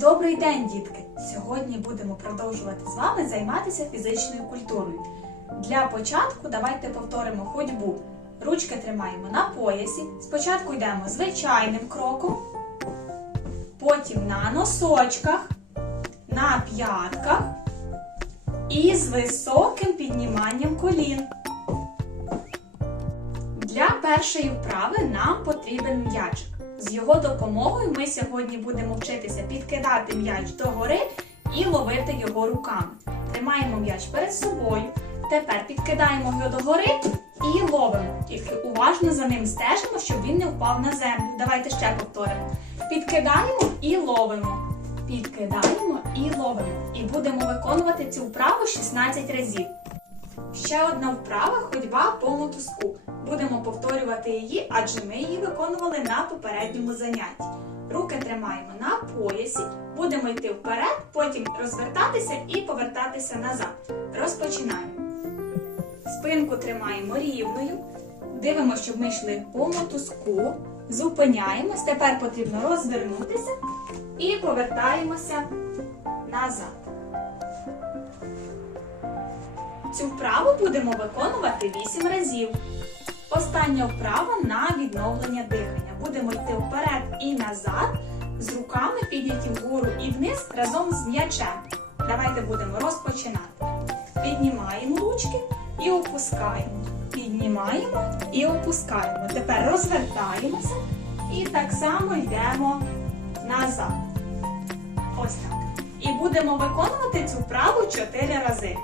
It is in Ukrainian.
Добрий день, дітки! Сьогодні будемо продовжувати з вами займатися фізичною культурою. Для початку давайте повторимо ходьбу. Ручки тримаємо на поясі. Спочатку йдемо звичайним кроком, потім на носочках, на п'ятках і з високим підніманням колін. Для першої вправи нам потрібен м'ячик. З його допомогою ми сьогодні будемо вчитися підкидати м'яч догори і ловити його руками. Тримаємо м'яч перед собою. Тепер підкидаємо його догори і ловимо. Тільки уважно за ним стежимо, щоб він не впав на землю. Давайте ще повторимо. Підкидаємо і ловимо. Підкидаємо і ловимо. І будемо виконувати цю вправу 16 разів. Ще одна вправа ходьба по мотузку. Будемо повторювати її, адже ми її виконували на попередньому занятті. Руки тримаємо на поясі, будемо йти вперед, потім розвертатися і повертатися назад. Розпочинаємо. Спинку тримаємо рівною, дивимося, щоб ми йшли по мотузку, зупиняємось. Тепер потрібно розвернутися і повертаємося назад. Цю вправу будемо виконувати 8 разів. Остання вправа на відновлення дихання. Будемо йти вперед і назад, з руками підняті вгору і вниз разом з м'ячем. Давайте будемо розпочинати. Піднімаємо ручки і опускаємо. Піднімаємо і опускаємо. Тепер розвертаємося і так само йдемо назад. Ось так. І будемо виконувати цю вправу 4 рази.